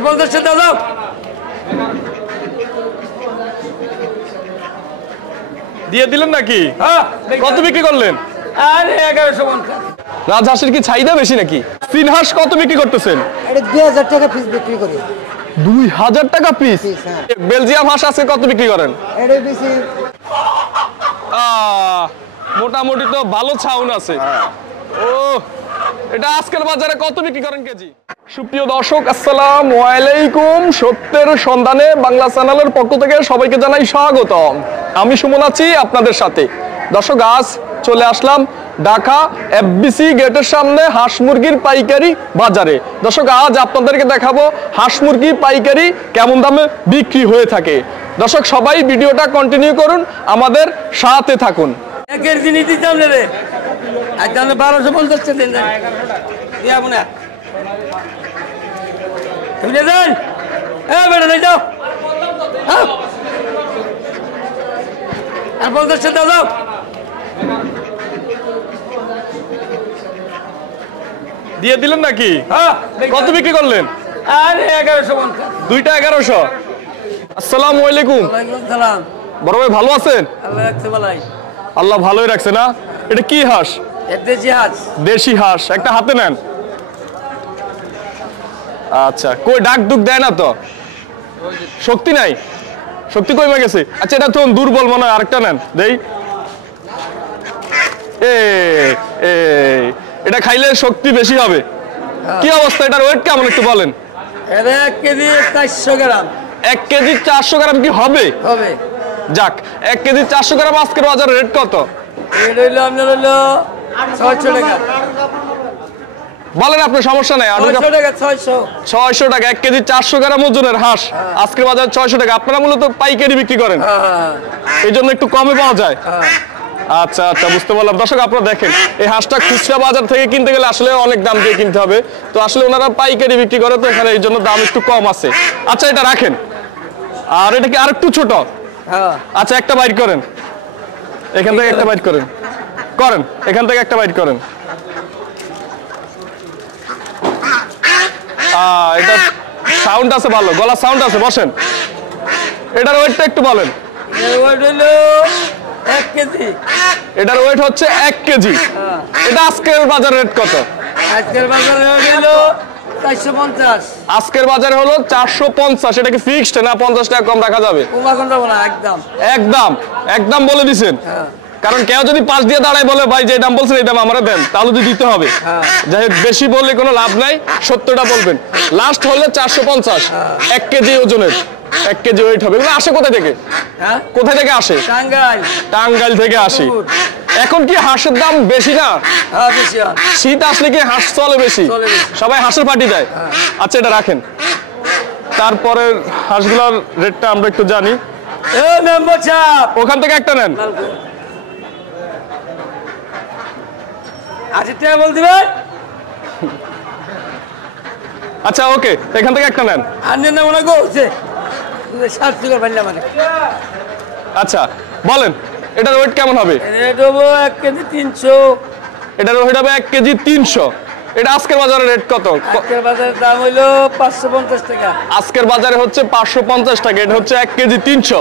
আর 50 দাও দিয়ে দিলেন নাকি? কত বিক্রি করলেন? আরে 1150। রাজহাঁসের কি চাহিদা বেশি নাকি? চীন হাঁস কত বিক্রি করতেছেন? এটা 2000 টাকা পিস বিক্রি করি। 2000 টাকা পিস? হ্যাঁ। বেলজিয়াম হাঁস আজকে কত বিক্রি করেন? এটা বেশি মোটামুটি তো ভালো ছাউন আছে। ও এটা আজকের বাজারে কত বিক্রি করেন কেজি? সুপ্রিয় দর্শক আসসালামু আলাইকুম। সত্যের সন্ধানে বাংলা চ্যানেলের পক্ষ থেকে সবাইকে জানাই স্বাগতম। আমি সুমন আছি আপনাদের সাথে। দর্শক আজ চলে আসলাম ঢাকা এফবিসি গেটের সামনে হাঁস মুরগির পাইকারি বাজারে। দর্শক আজ আপনাদেরকে দেখাবো হাঁস মুরগি পাইকারি কেমন দামে বিক্রি হয়ে থাকে। দর্শক সবাই ভিডিওটা কন্টিনিউ করুন, আমাদের সাথে থাকুন। একের জিনিস দিতাম রে আজ তাহলে 1250 দিন দিয়াবো না তুমি দেন বেটা লই যাও আর 50 দাও দিয়ে দিলেন নাকি? কত বিক্রি করলেন? আরে 1150। দুইটা 1100। আসসালামু আলাইকুম। ওয়ালাইকুম সালাম। বড় ভাই ভালো আছেন? আল্লাহ রাখতে ভালাই। আল্লাহ ভালোই রাখছে না? এটা কি হাঁস? দেশি হাঁস। দেশি হাঁস, একটা হাতে নেন। আচ্ছা কই ডাক দুক দেয় না তো? শক্তি নাই? শক্তি কমে গেছে? আচ্ছা এটা তো দুর্বল মনে হয়, আরেকটা নেন দেই। এটা খাইলে শক্তি বেশি হবে। কি অবস্থা, এটার ওয়েট কেমন একটু বলেন? এটা 1 কেজি 400 গ্রাম। 1 কেজি 400 গ্রাম কি হবে? হবে। যাক 1 কেজি 400 গ্রাম আজকের বাজার রেট কত? এটা হইলো আপনার হইলো 600 টাকা। বলেন আপনি, সমস্যা নাই। 600 টাকা। 600 টাকা 1 কেজি 400 গ্রাম ওজনের হাঁস আজকের বাজার 600 টাকা। আপনারা মূলত পাইকারি বিক্রি করেন, এই জন্য একটু কমে পাওয়া যায়। আচ্ছা আচ্ছা বুঝতে পারলাম। দর্শক আপনারা দেখেন এই হাঁসটা খুচরা বাজার থেকে কিনতে গেলে আসলে অনেক দাম দিয়ে কিনতে হবে, তো আসলে ওনারা পাইকারি বিক্রি করে, তো এখানে এই জন্য দাম একটু কম আছে। আচ্ছা এটা রাখেন। আর এটা কি আরেকটু ছোট? আচ্ছা একটা বাইট করেন, এখান থেকে একটা বাইট করেন, করেন এখান থেকে একটা বাইট করেন। এটা সাউন্ড আছে ভালো, গলা সাউন্ড আছে, বসেন। এটার ওয়েটটা একটু বলেন। ওয়েট হলো 1 কেজি। এটার ওয়েট হচ্ছে 1 কেজি। এটা আজকের বাজার রেট কত? আজকের বাজারে হলো 450। আজকের বাজারে হলো 450। এটা কি ফিক্সড না 50 টাকা কম রাখা যাবে? কমা কোন যাব না, একদম একদম একদম বলে দিছেন। কারণ কেউ যদি পাশ দিয়ে দাঁড়ায় বলে ভাই যে দাম বলছেন এই দাম আমরা দেন, তাহলে তো দিতে হবে। যাই হোক বেশি বললে কোনো লাভ নাই, সত্যটা বলবেন। লাস্ট হলে 450 1 কেজি ওজনের, 1 কেজি ওয়েট হবে। এগুলো আসে কোথায় থেকে? কোথায় থেকে আসে? টাঙ্গাইল। টাঙ্গাইল থেকে আসে। এখন কি হাঁসের দাম বেশি না? বেশি। শীত আসলে কি হাঁস চলে বেশি? সবাই হাঁসের পাটি দেয়। আচ্ছা এটা রাখেন। তারপরে হাঁসগুলোর রেটটা আমরা একটু জানি। ওখান থেকে একটা নেন। আচ্ছা ওকে, এখান থেকে একটা নেন। আচ্ছা বলেন এটার ওয়েট কেমন হবে? 1 কেজি 300। এটার ওয়েট হবে 1 কেজি 300। এটা আজকের বাজারে রেট কত? আজকের বাজারের দাম হলো 550 টাকা। আজকের বাজারে হচ্ছে 550 টাকা। এটা হচ্ছে 1 কেজি 300।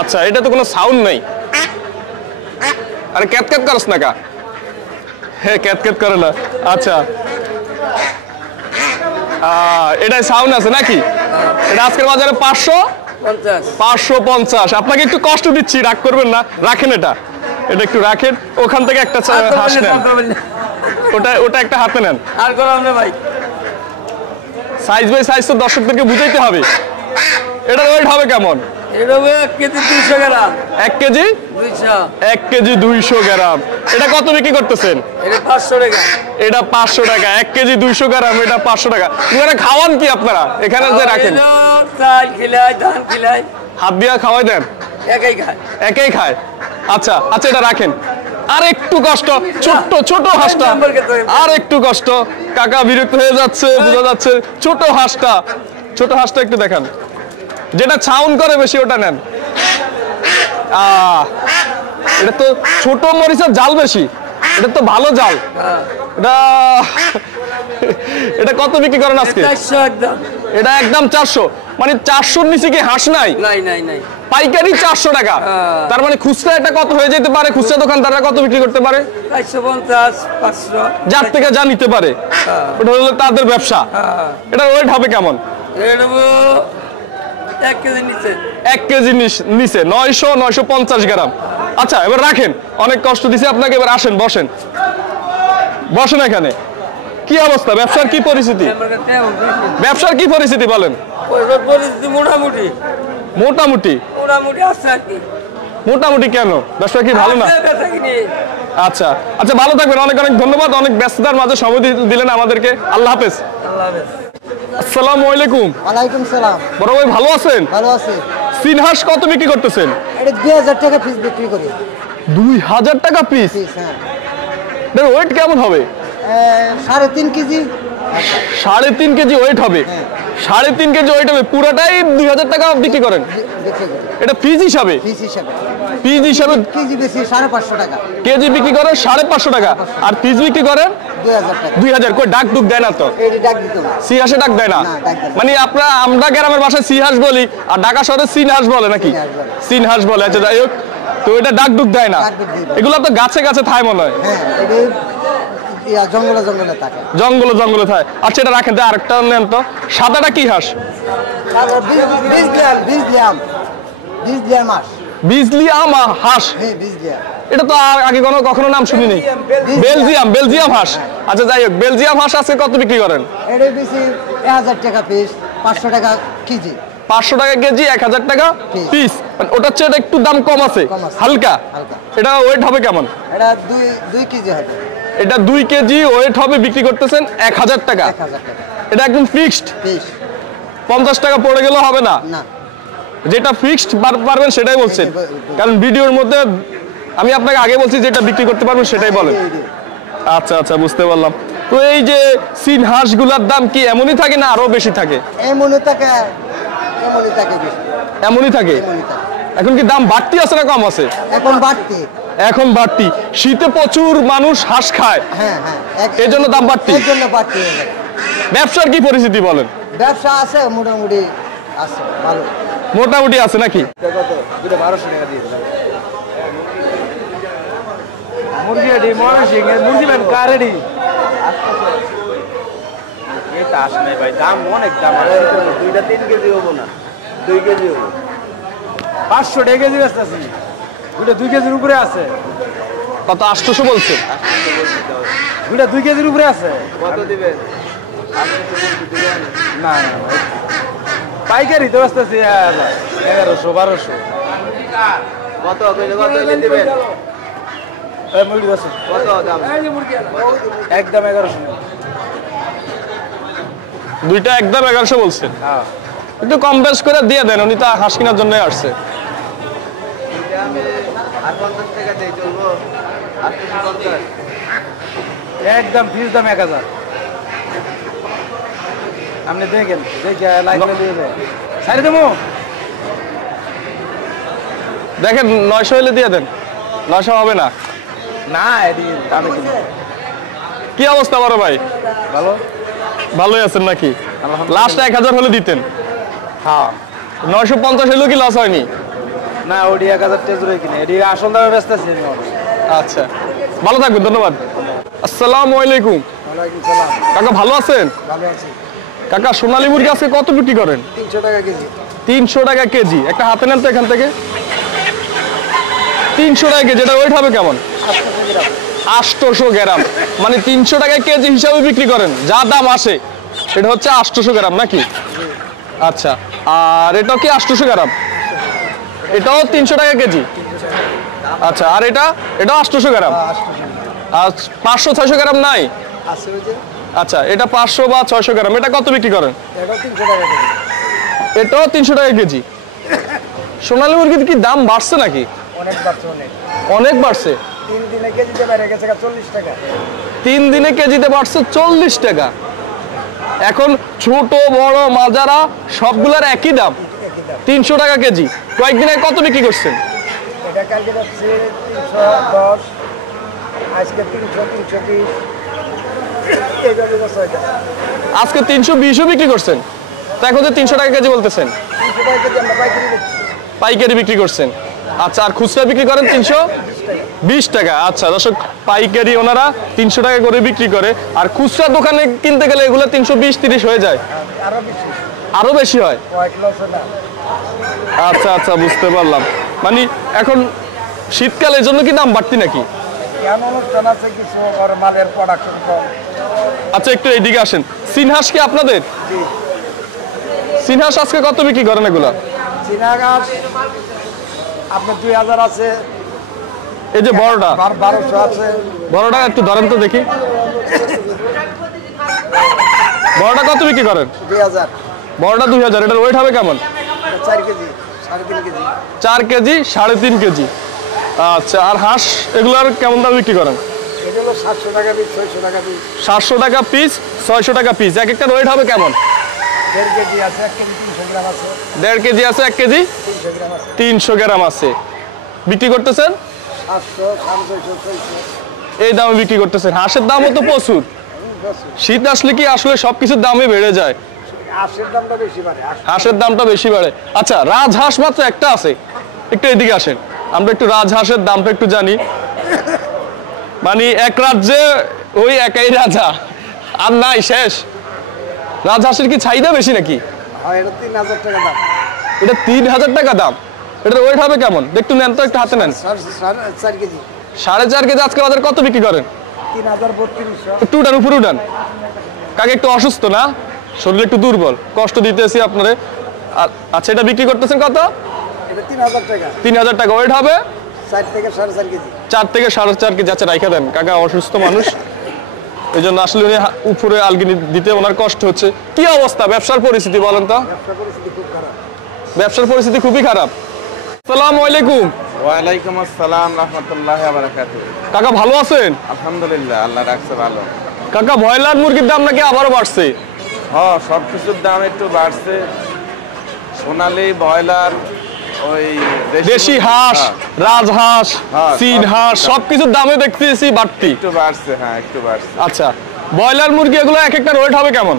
আচ্ছা এটা তো কোনো সাউন্ড নেই। আরে ক্যাট ক্যাট করছ না কা? হ্যাঁ ক্যাট ক্যাট করে না। আচ্ছা এটাই সাউন্ড আছে নাকি? এটা আজকের বাজারে 550। আপনাকে একটু কষ্ট দিচ্ছি, রাগ করবেন না, রাখেন এটা। এটা একটু রাখেন। ওখান থেকে একটা হাঁস নেন, ওটা একটা হাতে নেন। আর গরম না ভাই, সাইজ বাই সাইজ তো দর্শকদেরকে বুঝাইতে হবে। এটার ওয়েট হবে কেমন? এটা 1 কেজি 200 গ্রাম। 1 কেজি 200। 1 কেজি 200 গ্রাম। এটা কত বিক্রি করতেছেন? এটা 500 টাকা। এটা 500 টাকা। 1 কেজি 200 গ্রাম, এটা 500 টাকা। আপনারা খাওয়ান কি আপনারা এখানে যে রাখেন? চাল খিলাই, ধান খিলাই। হাত দিয়ে খাওয়াই দেন? একাই খায়। একাই খায়। আচ্ছা আচ্ছা এটা রাখেন। আর একটু কষ্ট, ছোট ছোট হাঁসটা আর একটু কষ্ট। কাকা বিরক্ত হয়ে যাচ্ছে, বোঝা যাচ্ছে। ছোট হাঁসটা একটু দেখান, যেটা ছাউন করে বেশি ওটা নেন। এটা তো ছোট মরিচের জাল বেশি। এটা তো ভালো জাল। এটা এটা কত বিক্রি করেন আজকে? 400 একদম। এটা একদম 400, মানে 400-র নিচে কি হাঁস নাই? নাই। পাইকারি 400 টাকা। তার মানে খুচরা এটা কত হয়ে যেতে পারে? খুচরা দোকানদাররা কত বিক্রি করতে পারে? 450, 500। যার থেকে যা নিতে পারে ওটা হলো তাদের ব্যবসা। এটা ওয়েট হবে কেমন? এটা 1 কেজি নিচে। 1 কেজি নিচে 900-950 গ্রাম। আচ্ছা, এবার রাখেন, অনেক কষ্ট দিছে আপনাকে। এবার আসেন, বসেন এখানে। কি অবস্থা, ব্যবসার কি পরিস্থিতি? ব্যবসার কি পরিস্থিতি বলেন? মোটামুটি আছে আর কি। মোটামুটি কেন, ব্যবসা কি ভালো না? আচ্ছা, ভালো থাকবেন। অনেক ধন্যবাদ, অনেক ব্যস্ততার মাঝে সময় দিলেন আমাদেরকে। আল্লাহ হাফেজ। আসসালামু আলাইকুম। ওয়ালাইকুম সালাম। বড় ভাই ভালো আছেন? ভালো আছি। চীন হাঁস কত বিক্রি করতেছেন? এটা 2000 টাকা পিস বিক্রি করি। 2000 টাকা পিস? হ্যাঁ। এর ওয়েট কেমন হবে? 3.5 কেজি। 3.5 কেজি ওয়েট হবে। 3.5 কেজি ওয়েট হবে, পুরোটাই 2000 টাকা বিক্রি করেন? এটা পিস হিসাবে? পিস হিসাবে কেজি বেশি 550 টাকা। কেজি বিক্রি করেন 550 টাকা, আর পিস বিক্রি করেন 2000 টাকা। 2000। কই ডাক দুক দেয় না তো? ডাক দিত না। সি হাঁসে ডাক দেয় না? ডাক দেয় না। মানে আমরা গ্রামের ভাষায় সি হাঁস বলি, আর ঢাকা শহরে চীন হাঁস বলে নাকি? চীন হাঁস বলে। আচ্ছা, যাই হোক, তো এটা ডাক দুক দেয় না। এগুলো তো গাছে থায় মনে হয়। হ্যাঁ, এটা জঙ্গলে থাকে। জঙ্গলে থায়। আচ্ছা, এটা রাখেন। আরেকটা নেন তো। সাদাটা কি হাঁস? বিজলিয়াম হাঁস। এটা তো আগে কখনো নাম শুনি নাই। বেলজিয়াম হাঁস। আচ্ছা, যাই হোক, বেলজিয়াম হাঁস আজকে কত বিক্রি করেন? এটা বেশি 1000 টাকা পিস, 500 টাকা কেজি। 500 টাকা কেজি, 1000 টাকা পিস। ওটা হচ্ছে এটা একটু দাম কম আছে, হালকা। এটা ওয়েট হবে কেমন? এটা 2 কেজি হবে। এটা 2 কেজি ওয়েট হবে, বিক্রি করতেছেন 1000 টাকা। এটা একদম ফিক্সড? 50 টাকা পড়ে গেলে হবে না? যেটা ফিক্সড পারবেন সেটাই বলছেন, কারণ ভিডিওর মধ্যে আমি আপনাকে আগে বলছি যেটা বিক্রি করতে পারবেন সেটাই বলেন। আচ্ছা, বুঝতে পারলাম। তো এই যে চীন হাঁসগুলোর দাম কি এমনই থাকে না আরো বেশি থাকে? এমনই থাকে। এখন কি দাম বাড়তি আছে না কম আছে? এখন বাড়তি। শীতে প্রচুর মানুষ হাঁস খায়। হ্যাঁ, এই জন্য দাম বাড়তি। ব্যবসার কি পরিস্থিতি বলেন? ব্যবসা আছে, মোটামুটি আছে, ভালো। মোটামুটি আছে নাকি? দাম অনেক দাম। 2-3 কেজি হবো না, 2 কেজি হবো। 500 টাকা কেজি বেচতেছি। 2 কেজির উপরে আছে। কত? 800 বলছে। 2 কেজির উপরে আছে। কত দিবেন? না, পাইকারি তো বেচতেছি 1100-1200। কত দিবেন? মুরগি আছে কত দাম? একদম 1100। দুইটা একদম 1100 বলছেন। একটু কম বেশ করে দিয়ে দেন, উনি তো হাঁস কেনার জন্য আসছে। আমি আর 50 টাকা দেই, চলবো? 850। একদম ফিস দাম 1000। আপনি দেখে লাইক দিয়ে দেন। সারি দেবো। দেখেন 900 হলে দিয়ে দেন। 900 হবে না? না, এদিকে দামে কি অবস্থা বড় ভাই? ভালোই আছেন নাকি? লাস্ট 1000 হলে দিতেন। হ্যাঁ। 950 হলেও কি লস হয়নি? না, ওডি 1000 তেজরে কিনে। এডি আসল দামে বেচতেছি আমি। আচ্ছা, ভালো থাকবেন, ধন্যবাদ। আসসালামু আলাইকুম। ওয়ালাইকুম সালাম। কাকা ভালো আছেন? ভালো আছি। কাকা, সোনালী মুরগি আজকে কত বিক্রি করেন? 300 টাকা কেজি। 300 টাকা কেজি। একটা হাতে নেন তো এখান থেকে। 300 টাকা কেজি। এটা ওয়েট হবে কেমন? 800 গ্রাম। মানে 300 টাকা কেজি হিসাবে বিক্রি করেন, যা দাম আসে। এটা হচ্ছে 800 গ্রাম নাকি? আচ্ছা, আর এটাও কি 800 গ্রাম? এটাও 300 টাকা কেজি। আচ্ছা, আর এটাও 800 গ্রাম। আর 500-600 গ্রাম নাই? আচ্ছা, এটা 500 বা 600 গ্রাম। এটা কত বিক্রি করেন? এটাও 300 টাকা কেজি। সোনালী মুরগির কি দাম বাড়ছে নাকি? অনেক বাড়ছে। 3 দিনে কেজিতে বেড়ে গেছে 40 টাকা। 3 দিনে কেজিতে বাড়ছে 40 টাকা। এখন ছোট বড় মাজারা সবগুলোর একই দাম, 300 টাকা কেজি। কয়েকদিন আগে কত বিক্রি করছেন? এটা কালকে যাচ্ছে 310। আজকে 300 এইভাবে বসা হয় আজকে 320ও বিক্রি করছেন, তো এখন যে 300 টাকা কেজি বলতেছেন 300 টাকা কেজি আমরা পাইকারি দিচ্ছি। পাইকারি বিক্রি করছেন। আচ্ছা, আর খুচরা বিক্রি করেন 320 টাকা। আচ্ছা দর্শক, পাইকারি ওনারা 300 টাকা করে বিক্রি করে, আর খুচরা দোকানে কিনতে গেলে এগুলো 320-30 হয়ে যায়, আরো বেশি আরো বেশি হয়। কয়েক লস না আচ্ছা আচ্ছা, বুঝতে পারলাম। মানে এখন শীতকালের জন্য কি দাম বাড়তি নাকি? কেন অনুষ্ঠান আছে কিছু আর মালের প্রোডাকশন কম। আচ্ছা, একটু এইদিকে আসেন। সিনহাস কি আপনাদের? জি, সিনহাস আজকে কত বিক্রি করেন এগুলা? চীনা গাছ আপনার 2000 আছে, এই যে বড়টা, 1200 আছে। বড়টা একটু ধরেন তো দেখি, বড়টা কত বিক্রি করেন? 2000 বড়টা 2000। এটার ওয়েট হবে কেমন? 4 কেজি 3.5 কেজি 4 কেজি 3.5 কেজি। আচ্ছা, আর হাঁস এগুলার কেমন দাম বিক্রি করেন? এটা হলো 700 টাকা পিস, 600 টাকা পিস। 700 টাকা পিস, 600 টাকা পিস। এক একটার ওয়েট হবে কেমন? 1.5 কেজি আছে, 1 কেজি 300 গ্রাম আছে। 1.5 কেজি আছে, 1 কেজি 300 গ্রাম আছে। 300 গ্রাম আছে। বিক্রি করতেছেন 700 650 600 এই দামে বিক্রি করতেছেন। হাঁসের দামও তো প্রচুর। শীত আসলে কি আসলে সবকিছুর দামই বেড়ে যায়, হাঁসের দামটা বেশি বাড়ে। হাঁসের দামটা বেশি বাড়ে। আচ্ছা, রাজহাঁস মাত্র একটা আছে, একটু এদিকে আসেন, আমরা একটু রাজহাঁসের দামটা একটু জানি। মানে এক রাজ্যে ওই একাই রাজা, আর নাই শেষ। রাজহাঁসের কি চাহিদা বেশি নাকি? আর এটা 3000 টাকা দাম। এটা 3000 টাকা দাম। এটার ওয়েট হবে কেমন? একটু নেন তো, একটু হাতে নেন। 4 কেজি 4.5 কেজি আজকে বাজারে কত বিক্রি করেন? 3032 একটু উঠান, উপরে উঠান। কাকে একটু অসুস্থ না, শরীর একটু দুর্বল, কষ্ট দিতেছি আপনারে। আচ্ছা, এটা বিক্রি করতেছেন কত? এটা 3000 টাকা। 3000 টাকা। ওয়েট হবে 4 থেকে 4.5 কেজি। 4 থেকে 4.5 কেজি। আচ্ছা, রাইখা দেন, কাকা অসুস্থ মানুষ, এই জন্য আসলে উনি উপরে আলগিনি দিতে ওনার কষ্ট হচ্ছে। কি অবস্থা ব্যবসার পরিস্থিতি বলেন তো? ব্যবসা পরিস্থিতি খুব খারাপ। ব্যবসার পরিস্থিতি খুবই খারাপ। আসসালামু আলাইকুম। ওয়ালাইকুম আসসালাম রাহমাতুল্লাহি ওয়া বারাকাতুহু। কাকা ভালো আছেন? আলহামদুলিল্লাহ, আল্লাহ রাখছে ভালো। কাকা, ব্রয়লার মুরগির দাম নাকি আবারও বাড়ছে? হ্যাঁ, সব কিছুর দাম একটু বাড়ছে। সোনালী, ব্রয়লার, ওই দেশি হাঁস, রাজহাঁস, হ্যাঁ, চীন সব হাঁস, দাম। সবকিছুর দামে দেখতেছি বাড়তি। একটু বাড়ছে, হ্যাঁ একটু বাড়ছে। আচ্ছা, ব্রয়লার মুরগি এগুলো এক একটা ওয়েট হবে কেমন?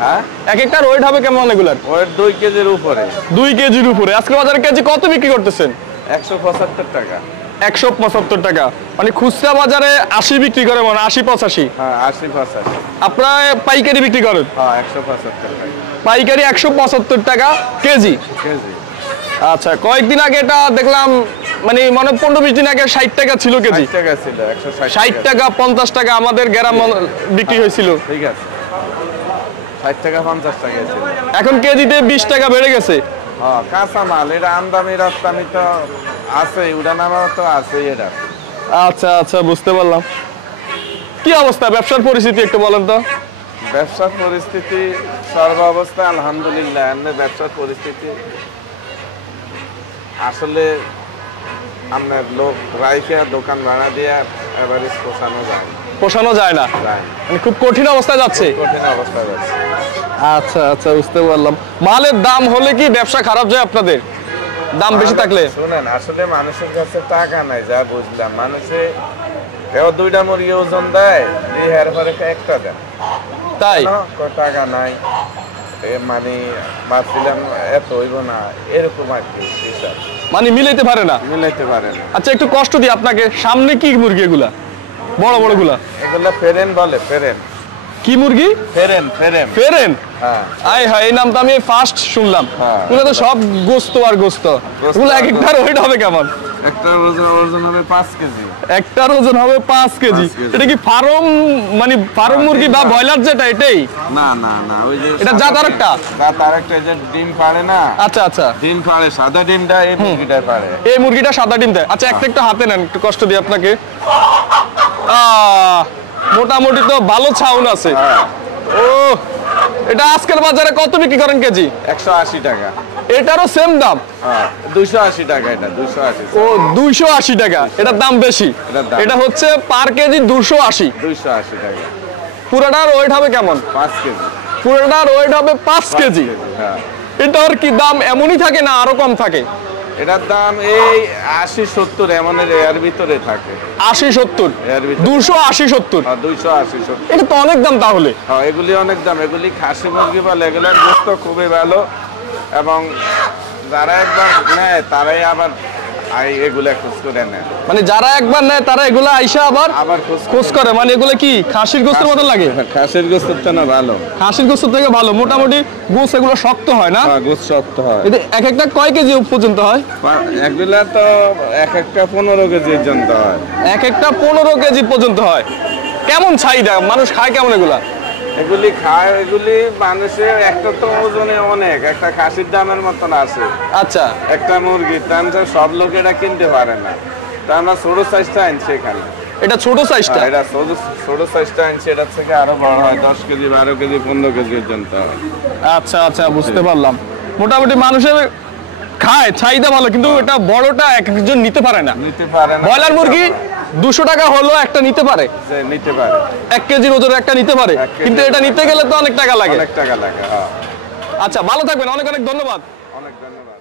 হ্যাঁ, এক একটা ওয়েট হবে কেমন এগুলার? ওয়েট 2 কেজির উপরে। 2 কেজির উপরে। আজকে বাজারে কেজি কত বিক্রি করতেছেন? 175 টাকা। 175 টাকা। মানে খুচরা বাজারে 80 বিক্রি করে, মানে 80-85। হ্যাঁ, 80-85। আপনারা পাইকারি বিক্রি করেন? হ্যাঁ, 175 টাকা পাইকারি 175 টাকা কেজি। কেজি। আচ্ছা, কয়েকদিন আগে এটা দেখলাম, মানে 15-20 দিন আগে 60 টাকা ছিল কেজি। 60 টাকা ছিল, 160 60 টাকা 50 টাকা আমাদের গ্রাম বিক্রি হয়েছিল। ঠিক আছে, 60 টাকা 50 টাকা ছিল। এখন কেজিতে 20 টাকা বেড়ে গেছে। হ্যাঁ, কাঁচা মাল, এটা আমদামি রপ্তানি তো আছে, উড়ানামাও তো আছে এটা। আচ্ছা আচ্ছা, বুঝতে পারলাম। কি অবস্থা ব্যবসার পরিস্থিতি একটু বলেন তো? ব্যবসার পরিস্থিতি সর্ব অবস্থা আলহামদুলিল্লাহ। এমনি ব্যবসার পরিস্থিতি আসলে আপনার লোক রাইখে দোকান ভাড়া দিয়ে এভারেজ পোষানো যায় না, যায় মানে খুব কঠিন অবস্থায় যাচ্ছে। কঠিন অবস্থা যাচ্ছে। আচ্ছা আচ্ছা, বুঝতে পারলাম। মালের দাম হলে কি ব্যবসা খারাপ যায় আপনাদের? দাম বেশি থাকলে? শুনেন, আসলে মানুষের কাছে টাকা নাই, যা বুঝলাম। মানুষে কেউ 2টা মুরগি ওজন দেয়, দিয়ে এর পরে একটা দেয়। তাই টাকা নাই, মানে ভাবছিলাম এত হইব না, এরকম আর কি হিসাব, মানে মিলাইতে পারে না। মিলাইতে পারে না। আচ্ছা, একটু কষ্ট দিই আপনাকে। সামনে কি মুরগি এগুলা? বড় বড় গুলা এগুলা ফেরেন বলে। ফেরেন কি মুরগি? ফেরেন। ফেরেন, ফেরেন? হ্যাঁ। আয় হায়, এই নামটা আমি ফার্স্ট শুনলাম। হ্যাঁ। এগুলো তো সব গোস্ত আর গোস্ত। এগুলো এক একটার ওয়েট হবে কেমন? একটা ওজন হবে 5 কেজি। একটার ওজন হবে 5 কেজি। 5 কেজি। এটা কি ফার্ম, মানে ফার্ম মুরগি বা ব্রয়লার যেটা এটাই? না না না, ওই যে এটা জাত আরেকটা? জাত আরেকটা, যে ডিম পাড়ে না। আচ্ছা আচ্ছা, ডিম পাড়ে, সাদা ডিমটা এই মুরগিটা পাড়ে। এই মুরগিটা সাদা ডিম দেয়। আচ্ছা, একটা একটু হাতে নেন, একটু কষ্ট দিই আপনাকে। মোটামুটি তো ভালো ছাউন আছে। ও, এটা আজকের বাজারে কত বিক্রি করেন কেজি? 180 টাকা। এটারও সেম দাম? হ্যাঁ, 280 টাকা। এটা 280। ও, 280 টাকা। এটার দাম বেশি। এটার দাম। এটা হচ্ছে পার কেজি 280। 280 টাকা। পুরোটার ওয়েট হবে কেমন? 5 কেজি। পুরোটার ওয়েট হবে 5 কেজি। হ্যাঁ, এটার কি দাম এমনই থাকে না আরো কম থাকে? এটার দাম এই 80-70 এর ভিতরে থাকে। 80-70, এর ভিতরে 280-70, 280-70। এটা তো অনেক দাম তাহলে। হ্যাঁ, এগুলি অনেক দাম। এগুলি খাসি মুরগি বলে, এগুলোর গোস্ত খুবই ভালো এবং যারা একবার নেয় তারাই আবার এগুলা খোঁজ করে নেয়। মানে যারা একবার নেয় তারা এগুলা আইসা আবার খোঁজ করে। মানে এগুলো কি খাসির গোস্তের মতো লাগে? খাসির গোস্ত না ভালো, খাসির গোস্ত থেকে ভালো। মোটামুটি গোস্ত এগুলো শক্ত হয় না? গোস্ত শক্ত হয়। এটা এক একটা কয় কেজি পর্যন্ত হয়? এগুলা তো এক একটা 15 কেজি পর্যন্ত হয়। এক একটা 15 কেজি পর্যন্ত হয়। কেমন চাহিদা, মানুষ খায় কেমন এগুলা? এগুলি খায়, এগুলি মানুষের একটা তো ওজনে অনেক, একটা খাসির দামের মতন আছে। আচ্ছা, একটা মুরগি তার সব লোক এটা কিনতে পারে না, তা আমরা ছোট সাইজটা আনছি এখানে। এটা ছোট সাইজটা? এটা ছোট সাইজটা আনছি, এটার থেকে আরো বড় হয়, 10 কেজি 12 কেজি 15 কেজি পর্যন্ত হয়। আচ্ছা আচ্ছা, বুঝতে পারলাম। মোটামুটি মানুষের খায়, চাহিদা ভালো, কিন্তু এটা বড়টা এক একজন নিতে পারে না। ব্রয়লার মুরগি 200 টাকা হলো একটা নিতে পারে, নিতে পারে 1 কেজির ওজনের একটা নিতে পারে, কিন্তু এটা নিতে গেলে তো অনেক টাকা লাগে। অনেক টাকা লাগে। আচ্ছা, ভালো থাকবেন, অনেক অনেক ধন্যবাদ। অনেক ধন্যবাদ।